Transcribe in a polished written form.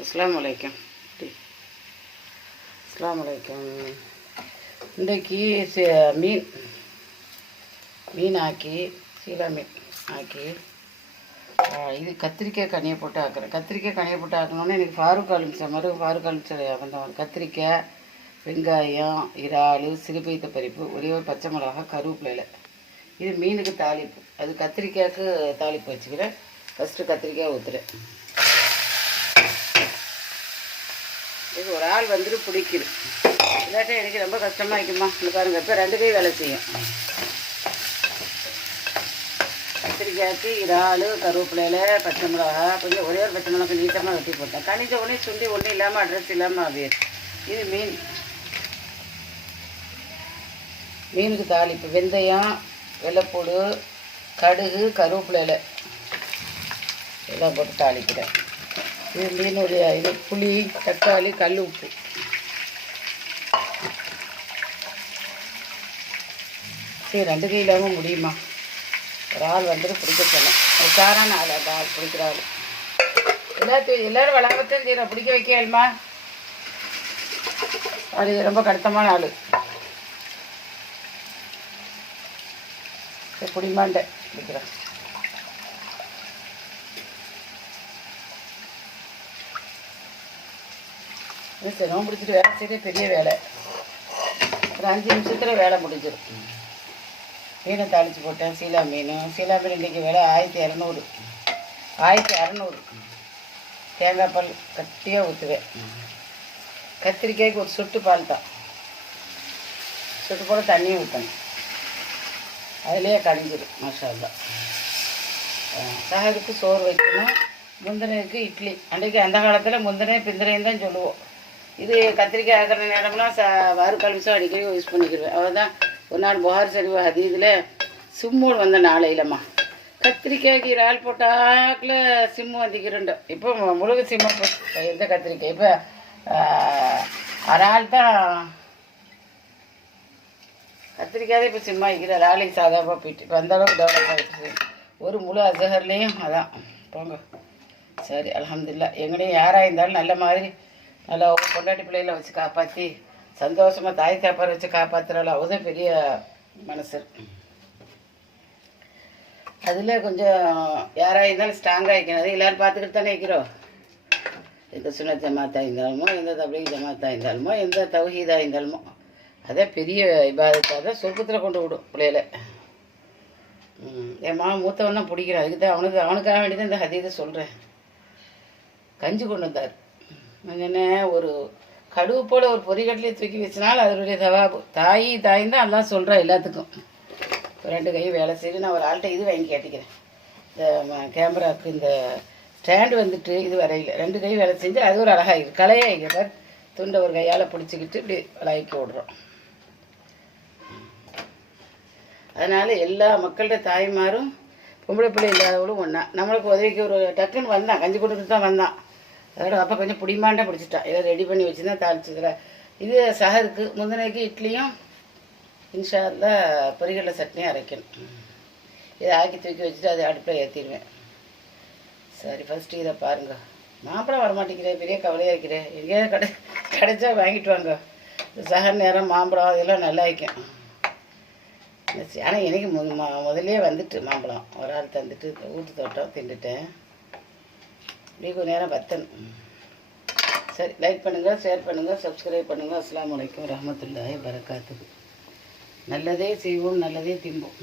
அஸ்ஸலாமு அலைக்கும். அஸ்ஸலாமு அலைக்கும். இன்றைக்கி மீன் ஆக்கி சீலா மீன் ஆக்கி இது கத்திரிக்காய் கனியை போட்டு ஆக்குறேன். கத்திரிக்காய் கனியை போட்டு ஆக்கணுன்னா எனக்கு ஃபாரூக் அலிம்சா வந்தவன் கத்திரிக்காய், வெங்காயம், இறால், சிறுபைத்த பருப்பு, ஒரே ஒரு பச்சை மிளகா, கருவேப்பிலையில். இது மீனுக்கு தாளிப்பு. அது கத்திரிக்காய்க்கு தாளிப்பு வச்சுக்கிறேன். ஃபஸ்ட்டு கத்திரிக்காய் ஊற்றுறேன். இது ஒரு ஆள் வந்துட்டு பிடிக்குது, இல்லாட்டா எனக்கு ரொம்ப கஷ்டமாக இருக்குமா. இந்த பாருங்கள், இப்போ 2 கை வேலை செய்யும். கத்திரிக்காய்க்கு இறால், கருவேப்பிலையில், பச்சை மிளகா, கொஞ்சம் ஒரே ஒரு பச்சை மிளகா நீட்டமாக வெட்டி போட்டேன். கனிஞ்ச உடனே சுண்டி ஒன்றும் இல்லாமல் அட்ரஸ் இல்லாமல் அப்படியே. இது மீனுக்கு தாளிப்பு. வெந்தயம், வெள்ளைப்பூடு, கடுகு, கருவேப்பிலையில் எல்லாம் போட்டு தாளிக்கிறேன். இது மீனுடைய இது புளி, தக்காளி, கல் உப்பு. சரி, 2 கை இல்லாமல் முடியுமா? ஒரு ஆள் வந்துட்டு பிடிக்க சொன்னேன். ஒரு சாரான ஆள், அந்த ஆள் பிடிக்கிற ஆள். எல்லோரும் வளர்ப்பத்தையும் தீர பிடிக்க வைக்கலுமா? அது ரொம்ப கடுத்தமான ஆள். பிடிமாண்டேன் பிடிக்கிறேன். சரி, நோம்பு பிடிச்சிட்டு வேலை செய்ய பெரிய வேலை. ஒரு 5 நிமிஷத்தில் வேலை முடிஞ்சிடும். மீனை தாளித்து போட்டேன். சீலா மீன் இன்றைக்கி விலை 1200. தேங்காய் பால் கட்டியாக ஊற்றுவேன். கத்திரிக்காய்க்கு ஒரு சொட்டு பால் தான், சொட்டு போல தண்ணியும் ஊற்றணும். அதிலேயே கடிஞ்சிடும். மசாலா சகருக்கு சோறு வைக்கணும். முந்தினைக்கு இட்லி. அன்றைக்கி அந்த காலத்தில் முந்தினை பிந்தினையும் தான் சொல்லுவோம். இது கத்திரிக்காய் ஆக்கிற நேரம்லாம் வாரு கழிச்சா அடிக்கடி யூஸ் பண்ணிக்கிடுவேன். அவ்வளோதான். ஒரு நாள் புகார் சரிவா இதில் சிம்மோடு வந்த நாளையிலம்மா கத்திரிக்காய்க்கு இறால் போட்டாக்கில் சிம்மு வந்திக்கிறோண்டு. இப்போ முழுகு சிம்மு எந்த கத்திரிக்காய் இப்போ இறால் தான். கத்திரிக்காய் தான் இப்போ சிம்மா வைக்கிற. இறாலை சாதாரணமாக போயிட்டு இப்போ அந்தளவுக்கு டெவலப் ஆகிடுச்சு. ஒரு முழு அசகர்லேயும் அதான் போங்க. சரி, அல்ஹம்துலில்லாஹ். எங்கடையும் யாராக இருந்தாலும் நல்ல மாதிரி நல்லா பொண்டாட்டி பிள்ளைகளை வச்சு காப்பாற்றி சந்தோஷமாக தாய் தாப்பாரை வச்சு காப்பாற்றுறாள். அவதான் பெரிய மனசு. அதில் கொஞ்சம் யாராக இருந்தாலும் ஸ்ட்ராங்காக வைக்கணும். அது எல்லோரும் பார்த்துக்கிட்டு தானே வைக்கிறோம். எந்த சுன்ன ஜமாத்தாக இருந்தாலுமோ, எந்த தப்லீக் ஜமாத்தாக இருந்தாலுமோ, எந்த தௌஹீதாக இருந்தாலுமோ, அதே பெரிய இபாதத்தாக தான் சொர்க்கத்தில் கொண்டு விடும் பிள்ளைகளை. என் மூத்தவன் தான் பிடிக்கிறான். அதுக்கு தான் அவனுக்காக வேண்டி தான் இந்த ஹதீதை சொல்கிறேன். கஞ்சி கொண்டு வந்தார். என்ன ஒரு கடுவு போல் ஒரு பொறிகட்டிலே தூக்கி வச்சினால் அதனுடைய தவாபு. தாயின்னு தான் எல்லாம் சொல்கிறேன் எல்லாத்துக்கும். 2 கை வேலை செய்து நான் ஒரு ஆள்கிட்ட இது வாங்கி கேட்டுக்கிறேன். இந்த கேமராவுக்கு இந்த ஸ்டாண்டு வந்துட்டு இது வரையில் 2 கை வேலை செஞ்சு அது ஒரு அழகாக கலையாக துண்டை ஒரு கையால் பிடிச்சிக்கிட்டு இப்படி விளாக்கி விடுறோம். அதனால் எல்லா மக்கள்கிட்ட தாய்மாரும் பொம்பளை பிள்ளை இல்லாதவளும் ஒன்றா. நம்மளுக்கு உதவிக்கு ஒரு டக்குன்னு வந்தான், கஞ்சி கொடுத்துட்டு தான் வந்தான். அதோட அப்பா கொஞ்சம் பிடிமாண்டா பிடிச்சிட்டான். இதை ரெடி பண்ணி வச்சு தான் தாளிச்சுக்கிறேன். இது சஹருக்கு. முந்தினைக்கு இட்லியும் இன்ஷா அல்லாஹ் பொரிகடலை சட்னியும் அரைக்கணும். இதை ஆக்கி தூக்கி வச்சுட்டு அதை அடுப்பில் ஏற்றிடுவேன். சரி, ஃபஸ்ட்டு இதை பாருங்கள். மாம்பழம் வரமாட்டேங்கிறேன், பெரிய கவலையாக இருக்கிறேன். எங்கேயாவது கிடைச்சா வாங்கிட்டு வாங்க. சஹர் நேரம் மாம்பழம் இதெல்லாம் நல்லா வைக்கும். ஆனால் எனக்கு முதல்லையே வந்துட்டு மாம்பழம் ஒரு ஆள் தந்துட்டு ஊட்டு தோட்டம் தின்னுட்டேன். இப்படி கொஞ்சம் நேரம் வத்தணும். சரி, லைக் பண்ணுங்கள், ஷேர் பண்ணுங்கள், சப்ஸ்கிரைப் பண்ணுங்கள். அஸ்ஸலாமு அலைக்கும் வரஹ்மத்துல்லாஹி வபரகாத்துஹு. நல்லதே செய்வோம், நல்லதே திம்போம்.